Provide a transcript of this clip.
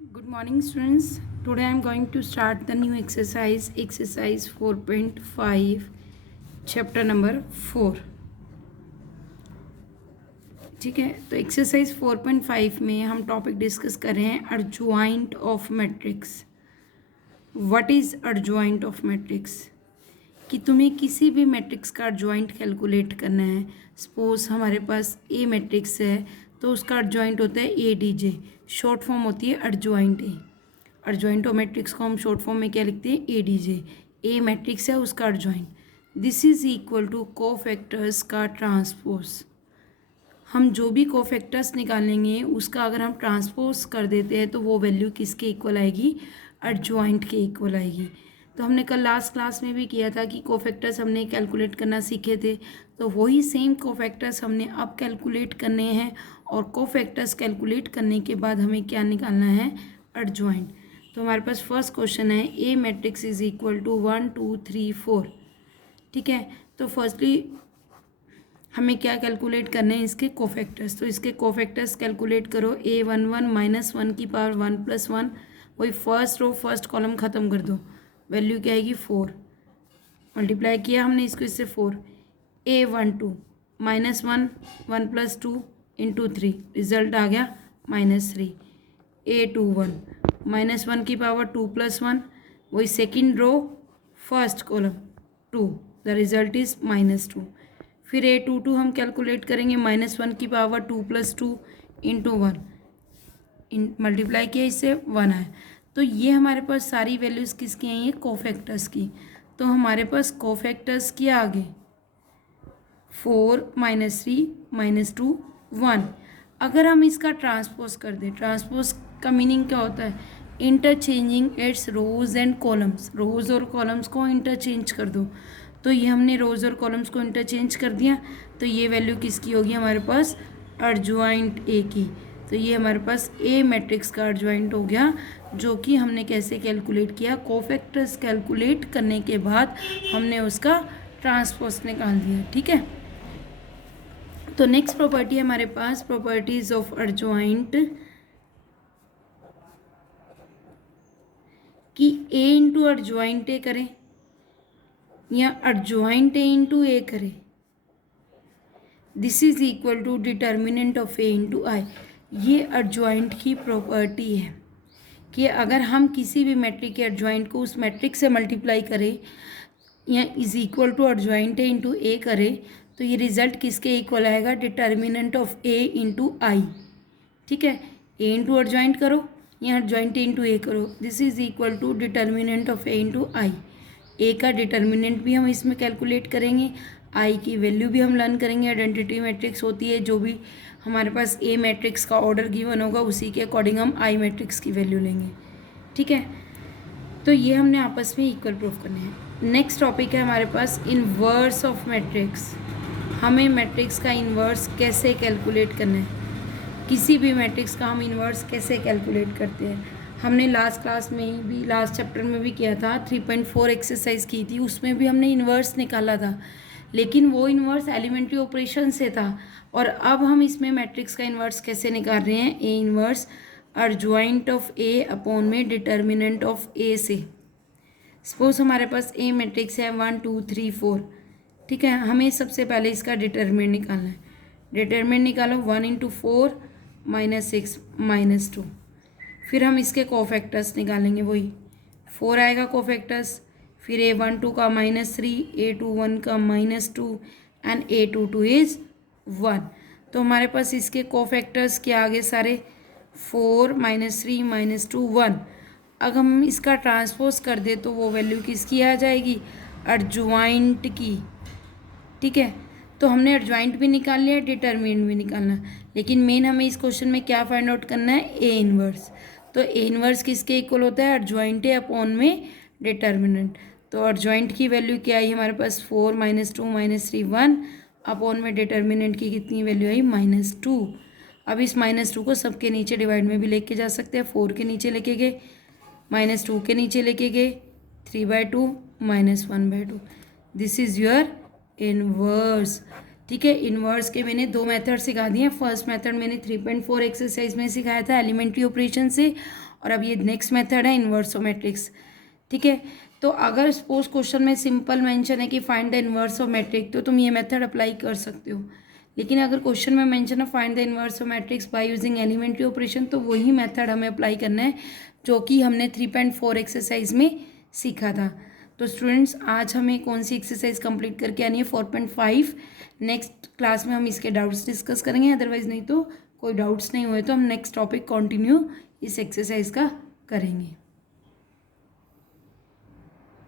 Good morning, students. Today I am going to start the new exercise 4.5, chapter number 4. ठीक है, तो exercise 4.5 में हम टॉपिक डिस्कस कर रहे हैं adjoint of matrix. What is adjoint of matrix? कि तुम्हें किसी भी मैट्रिक्स का अर्जुआइंट कैलकुलेट करना है. सपोज हमारे पास ए मैट्रिक्स है तो उसका अर्जुआइंट होता है A D J. Short form होती है अर्जुआइंट ए. अर्जुआइंट ऑफ मैट्रिक्स को हम शॉर्ट फॉर्म में क्या लिखते हैं? A D J. A matrix है उसका adjoint. This is equal to cofactors का ट्रांसपोज. हम जो भी कोफैक्टर्स निकालेंगे उसका अगर हम ट्रांसपोज कर देते हैं तो वो वैल्यू किसके इक्वल आएगी? अर्जुआइंट के इक्वल आएगी. तो हमने कल लास्ट क्लास में भी किया था कि कोफैक्टर्स हमने कैलकुलेट करना सीखे थे, तो वही सेम कोफैक्टर्स हमने अब कैलकुलेट करने हैं. और कोफैक्टर्स कैलकुलेट करने के बाद हमें क्या निकालना है? अर्जुआइंट. तो हमारे पास फर्स्ट क्वेश्चन है ए मैट्रिक्स इज इक्वल टू 1 2 3 4. ठीक है, तो फर्स्टली हमें क्या कैलकुलेट करने हैं? इसके कोफैक्टर्स. तो इसके कोफैक्टर्स कैलकुलेट करो. A11 -1 की पावर 1 + 1. वही फर्स्ट रो फर्स्ट कॉलम ख़त्म कर दो. वैल्यू क्या आएगी? 4. मल्टीप्लाई किया हमने इसको इससे 4. A12 -1 1 + 2 × 3. रिजल्ट आ गया -3. A21 -1 की पावर 2 + 1. वही second row first column 2. The result is -2. फिर A22 हम कैलकुलेट करेंगे. -1 की पावर 2 + 2 × 1. मल्टीप्लाई किया इससे 1 आया. तो ये हमारे पास सारी वैल्यूज़ किसकी हैं? ये कोफैक्टर्स की. तो हमारे पास कोफैक्टर्स की आगे 4 -3 -2 1. अगर हम इसका ट्रांसपोज कर दें, ट्रांसपोज का मीनिंग क्या होता है? Interchanging its rows and columns. Rows और कॉलम्स को इंटरचेंज कर दो. तो ये हमने रोज और कॉलम्स को इंटरचेंज कर दिया. तो ये वैल्यू किसकी होगी हमारे पास? अर्जुआइंट ए की. तो ये हमारे पास ए मैट्रिक्स का अर्जुआइंट हो गया, जो कि हमने कैसे कैलकुलेट किया? कोफैक्टर्स कैलकुलेट करने के बाद हमने उसका ट्रांसपोज निकाल दिया. ठीक है, तो नेक्स्ट प्रॉपर्टी है हमारे पास प्रॉपर्टीज ऑफ अर्जुआइंट, कि ए इंटू अर्जुआइंट ए करें या अर्जुआइंट ए इंटू ए करें. This is equal to determinant of A into I. ये अर्जुआइंट की प्रॉपर्टी है कि अगर हम किसी भी मैट्रिक के अर्जुआइंट को उस मैट्रिक से मल्टीप्लाई करें या is equal to adjoint A into A करें तो ये रिजल्ट किसके इक्वल आएगा? Determinant of A into I. ठीक है, ए इंटू अर्जुआइंट करो या अर्जुआइंट ए इंटू ए करो. This is equal to determinant of A into I. A का डिटर्मिनेंट भी हम इसमें कैलकुलेट करेंगे, आई की वैल्यू भी हम लर्न करेंगे. आइडेंटिटी मैट्रिक्स होती है, जो भी हमारे पास ए मैट्रिक्स का ऑर्डर गिवन होगा उसी के अकॉर्डिंग हम आई मैट्रिक्स की वैल्यू लेंगे. ठीक है, तो ये हमने आपस में इक्वल प्रूफ करने हैं. नेक्स्ट टॉपिक है हमारे पास इनवर्स ऑफ मैट्रिक्स. हमें मैट्रिक्स का इन्वर्स कैसे कैलकुलेट करना है? किसी भी मैट्रिक्स का हम इन्वर्स कैसे कैलकुलेट करते हैं? हमने लास्ट क्लास में भी, लास्ट चैप्टर में भी किया था. 3.4 एक्सरसाइज की थी, उसमें भी हमने इन्वर्स निकाला था, लेकिन वो इन्वर्स एलिमेंट्री ऑपरेशन से था. और अब हम इसमें मैट्रिक्स का इन्वर्स कैसे निकाल रहे हैं? A inverse अर्जुआइंट of A upon में डिटर्मिनेंट ऑफ ए से. सपोज हमारे पास ए मैट्रिक्स है 1 2 3 4. ठीक है, हमें सबसे पहले इसका डिटर्मिनेंट निकालना है. डिटर्मिनेंट निकालो. 1 × 4 -6 -2. फिर हम इसके कोफैक्टर्स निकालेंगे. वही 4 आएगा कोफैक्टर्स. फिर A12 का -3, A21 का -2 एंड A22 इज 1. तो हमारे पास इसके कोफैक्टर्स के आगे सारे 4 -3 -2 1. अगर हम इसका ट्रांसपोज कर दे तो वो वैल्यू किसकी आ जाएगी? अर्जुआइंट की. ठीक है, तो हमने अर्जुआइंट भी निकाल लिया, डिटर्मिनेंट भी निकालना, लेकिन मेन हमें इस क्वेश्चन में क्या फाइंड आउट करना है? A inverse. तो ए इन्वर्स किसके इक्वल होता है? अर्जुआइंट ए अपॉन में डिटर्मिनेंट. तो अर्जुआइंट की वैल्यू क्या आई हमारे पास? 4 -2 -3 1 अपॉन में डिटर्मिनेंट की कितनी वैल्यू आई? -2. अब इस -2 को सबके नीचे डिवाइड में भी लेके जा सकते हैं. 4 के नीचे लेके गए, -2 के नीचे लेके गए, 3/2 -1/2. This is your inverse. ठीक है, इनवर्स के मैंने 2 मेथड सिखा दिए. फर्स्ट मेथड मैंने 3.4 एक्सरसाइज में सिखाया था एलिमेंट्री ऑपरेशन से, और अब ये नेक्स्ट मेथड है इन्वर्स ऑफ मैट्रिक्स, ठीक है। तो अगर सपोज क्वेश्चन में सिंपल मेंशन है कि find the inverse of matrix, तो तुम ये मेथड अप्लाई कर सकते हो। लेकिन अगर क्वेश्चन में मेंशन है find the inverse of matrix by using elementary operation, तो वही मेथड हमें अप्लाई करना है जो कि हमने 3.4 एक्सरसाइज में सीखा था। तो स्टूडेंट्स, आज हमें कौन सी एक्सरसाइज कंप्लीट करके आनी है? 4.5। नेक्स्ट क्लास में हम इसके डाउट्स डिस्कस करेंगे, अदरवाइज नहीं तो कोई डाउट्स नहीं हुए तो हम नेक्स्ट टॉपिक कंटिन्यू इस एक्सरसाइज का करेंगे।